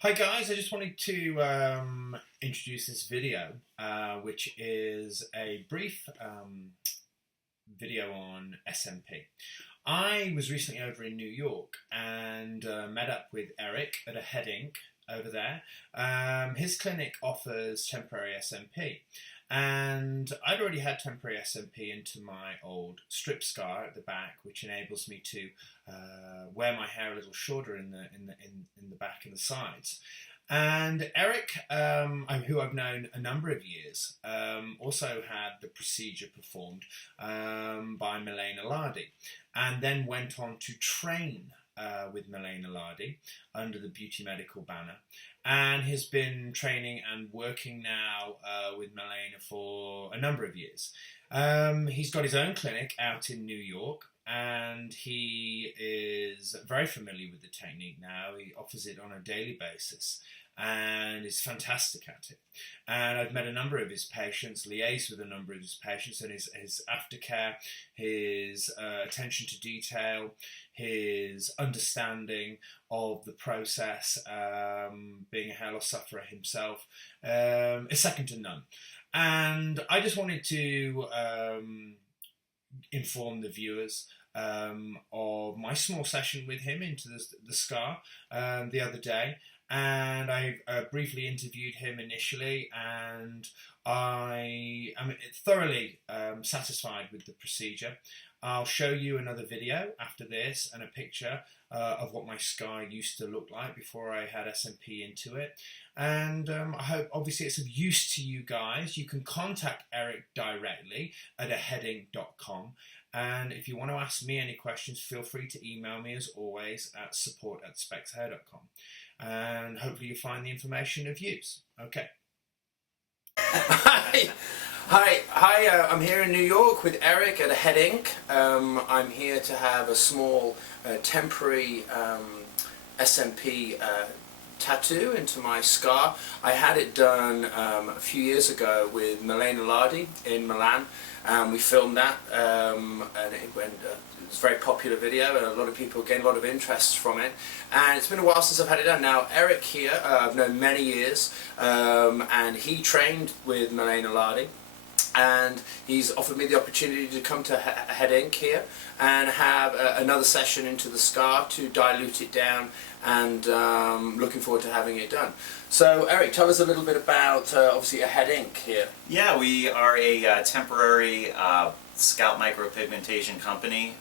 Hi guys, I just wanted to introduce this video, which is a brief video on SMP. I was recently over in New York and met up with Eric at AHEADink over there. His clinic offers temporary SMP, and I'd already had temporary SMP into my old strip scar at the back, which enables me to wear my hair a little shorter in the back and the sides. And Eric, who I've known a number of years, also had the procedure performed by Milena Lardi, and then went on to train with Milena Lardi under the Beauty Medical banner, and has been training and working now with Milena for a number of years. He's got his own clinic out in New York, and he is very familiar with the technique now. He offers it on a daily basis and is fantastic at it. And I've met a number of his patients, liaised with a number of his patients, and his aftercare, his attention to detail, his understanding of the process, being a hair loss sufferer himself, is second to none. And I just wanted to inform the viewers of my small session with him into the scar the other day. And I briefly interviewed him initially, and I am thoroughly satisfied with the procedure. I'll show you another video after this and a picture of what my scar used to look like before I had SMP into it. And I hope obviously it's of use to you guys. You can contact Eric directly at AHEADink.com. And if you want to ask me any questions, feel free to email me as always at support@spexhair.com. And hopefully you find the information of use. Okay. Hi, I'm here in New York with Eric at AHEADink. I'm here to have a small temporary SMP tattoo into my scar. I had it done a few years ago with Milena Lardi in Milan, and we filmed that, and it was a very popular video, and a lot of people gained a lot of interest from it. And it's been a while since I've had it done. Now Eric here, I've known many years, and he trained with Milena Lardi, and he's offered me the opportunity to come to AHEADink here and have another session into the scar to dilute it down, and looking forward to having it done. So Eric, tell us a little bit about obviously AHEADink here. Yeah, we are a temporary scalp micro pigmentation company.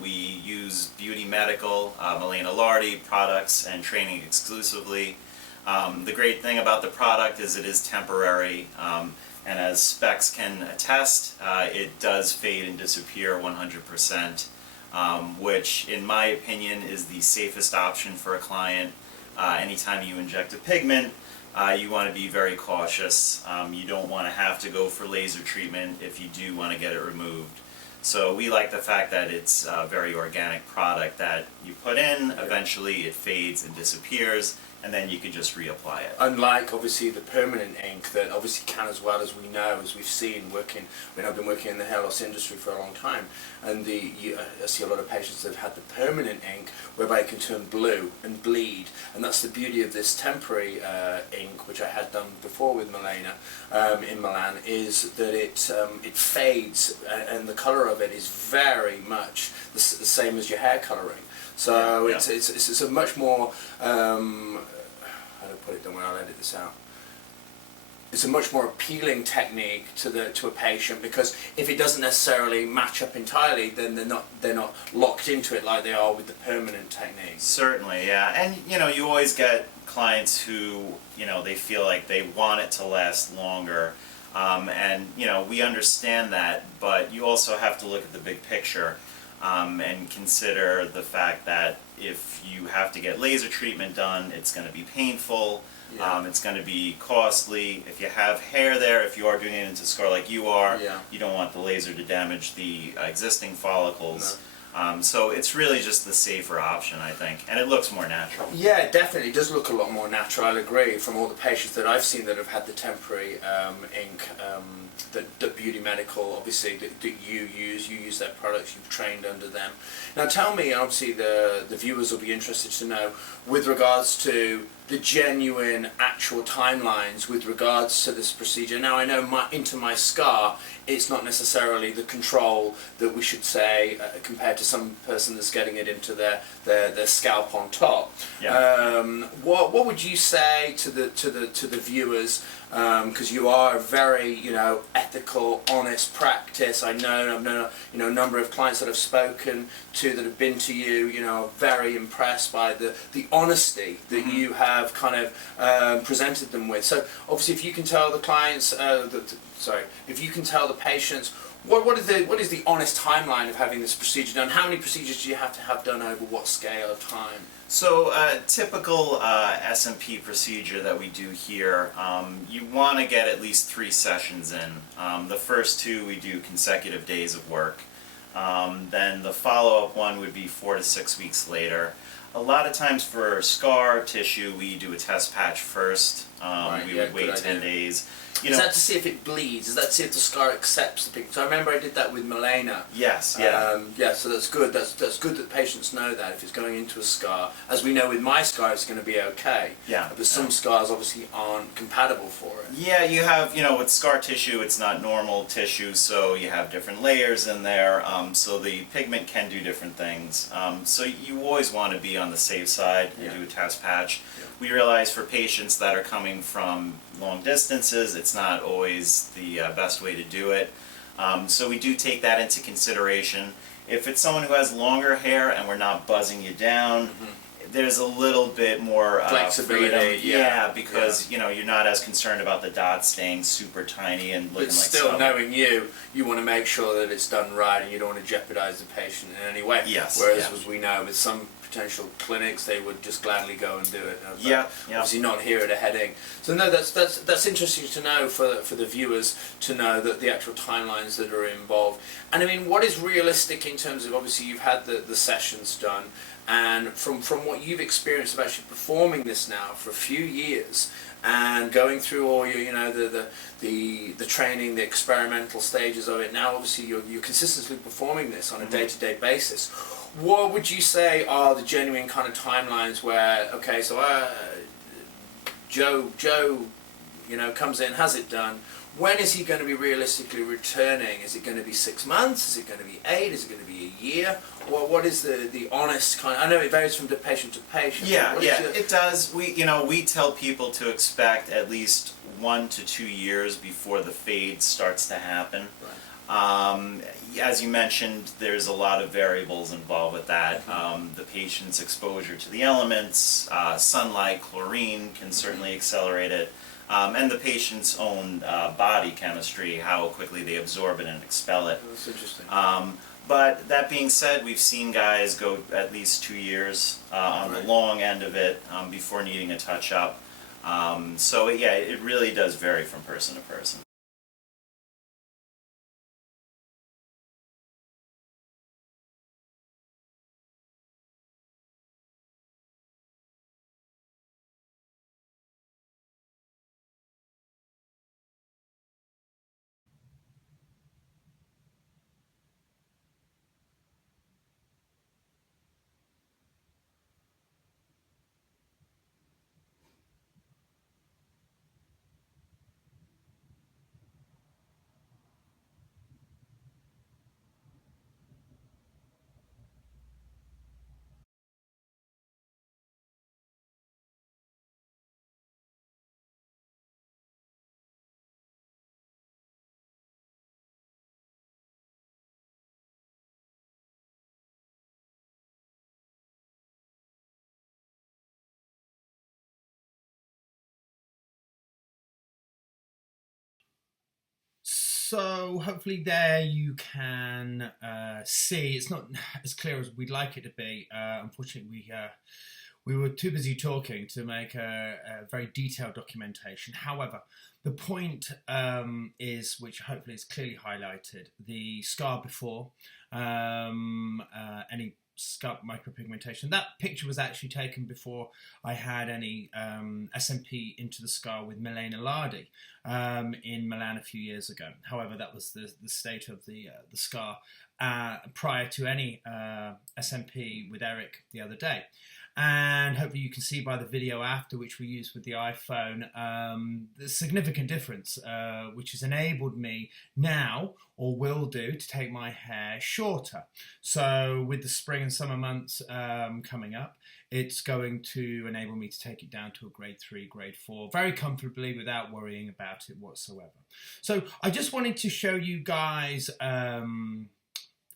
We use Beauty Medical, Milena Lardi products and training exclusively. The great thing about the product is it is temporary, and as Specs can attest, it does fade and disappear 100%, which in my opinion is the safest option for a client. Anytime you inject a pigment, you want to be very cautious. You don't want to have to go for laser treatment if you do want to get it removed. So we like the fact that it's a very organic product that you put in, eventually it fades and disappears, and then you can just reapply it. Unlike obviously the permanent ink that obviously can, as well as we know, as we've seen working, I mean, I've been working in the hair loss industry for a long time, and I see a lot of patients that have had the permanent ink whereby it can turn blue and bleed, and that's the beauty of this temporary ink, which I had done before with Milena in Milan, is that it fades, and the colour of it is very much the same as your hair colouring. So yeah. It's a much more, how do I put it, don't worry, I'll edit this out. It's a much more appealing technique to a patient, because if it doesn't necessarily match up entirely, then they're not locked into it like they are with the permanent technique. Certainly, yeah. And you know, you always get clients who, you know, they feel like they want it to last longer. And you know, we understand that, but you also have to look at the big picture. And consider the fact that if you have to get laser treatment done, it's going to be painful, it's going to be costly. If you have hair there, if you are doing it into scar like you are, you don't want the laser to damage the existing follicles. No. So it's really just the safer option, I think, and it looks more natural. Yeah, definitely. It does look a lot more natural, I'll agree, from all the patients that I've seen that have had the temporary ink, that Beauty Medical, obviously, that you use their products, you've trained under them. Now tell me, obviously the viewers will be interested to know, with regards to the genuine actual timelines with regards to this procedure. Now I know into my scar, it's not necessarily the control that we should say compared to some person that's getting it into their scalp on top. Yeah. What would you say to the viewers? Because you are a very ethical, honest practice. I've known a number of clients that I've spoken to that have been to you. Are very impressed by the honesty that you have kind of presented them with. So obviously, if you can tell the clients, if you can tell the patients, what is the honest timeline of having this procedure done? How many procedures do you have to have done over what scale of time? So a typical SMP procedure that we do here, you want to get at least 3 sessions in. The first 2 we do consecutive days of work. Then the follow-up one would be 4 to 6 weeks later. A lot of times for scar tissue, we do a test patch first. We would wait 10 days. Is that to see if it bleeds? Is that to see if the scar accepts the pigment? So I remember I did that with Milena. Yes, yeah. So that's good. That's good that patients know that if it's going into a scar. As we know with my scar, it's going to be okay. Yeah. But some scars obviously aren't compatible for it. Yeah, you have, with scar tissue, it's not normal tissue, so you have different layers in there, so the pigment can do different things. So you always want to be on the safe side and do a test patch. Yeah. We realize for patients that are coming from long distances, it's not always the best way to do it. So we do take that into consideration. If it's someone who has longer hair and we're not buzzing you down, there's a little bit more flexibility. Yeah, because you're not as concerned about the dots staying super tiny and looking but like still, knowing you want to make sure that it's done right, and you don't want to jeopardize the patient in any way. Yes. Whereas, as we know, with some potential clinics, they would just gladly go and do it. Obviously not here at AHEADink. So no, that's interesting to know for the viewers to know that the actual timelines that are involved. And I mean, what is realistic in terms of, obviously you've had the sessions done, and from what you've experienced of actually performing this now for a few years and going through all your the training, the experimental stages of it, now obviously you're consistently performing this on a day-to-day basis. What would you say are the genuine kind of timelines where, okay, so Joe comes in, has it done. When is he going to be realistically returning? Is it going to be 6 months? Is it going to be 8? Is it going to be a year? What is the honest kind? I know it varies from patient to patient. Yeah, it does. We tell people to expect at least 1 to 2 years before the fade starts to happen. Right. As you mentioned, there's a lot of variables involved with that. The patient's exposure to the elements, sunlight, chlorine can certainly accelerate it. And the patient's own body chemistry, how quickly they absorb it and expel it. That's interesting. But that being said, we've seen guys go at least 2 years on the long end of it before needing a touch-up. So yeah, it really does vary from person to person. So hopefully there you can see, it's not as clear as we'd like it to be. Unfortunately, we were too busy talking to make a very detailed documentation. However, the point is, which hopefully is clearly highlighted, the scar before, any scalp micropigmentation. That picture was actually taken before I had any SMP into the scar with Milena Lardi in Milan a few years ago. However, that was the state of the scar prior to any SMP with Eric the other day. and hopefully you can see by the video after, which we used with the iPhone, the significant difference, which has enabled me now, or will do, to take my hair shorter. So with the spring and summer months coming up, it's going to enable me to take it down to a grade 3, grade 4, very comfortably without worrying about it whatsoever. So I just wanted to show you guys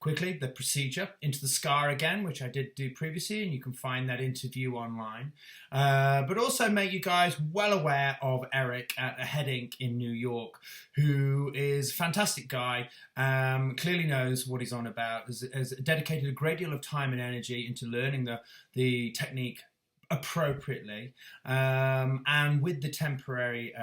quickly the procedure into the scar again, which I did do previously, and you can find that interview online. But also make you guys well aware of Eric at AHEADink in New York, who is a fantastic guy, clearly knows what he's on about, has dedicated a great deal of time and energy into learning the technique appropriately, and with the temporary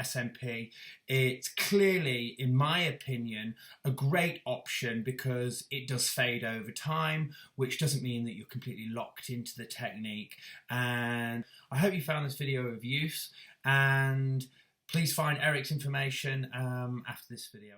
SMP, it's clearly, in my opinion, a great option because it does fade over time, which doesn't mean that you're completely locked into the technique. And I hope you found this video of use, and please find Eric's information after this video.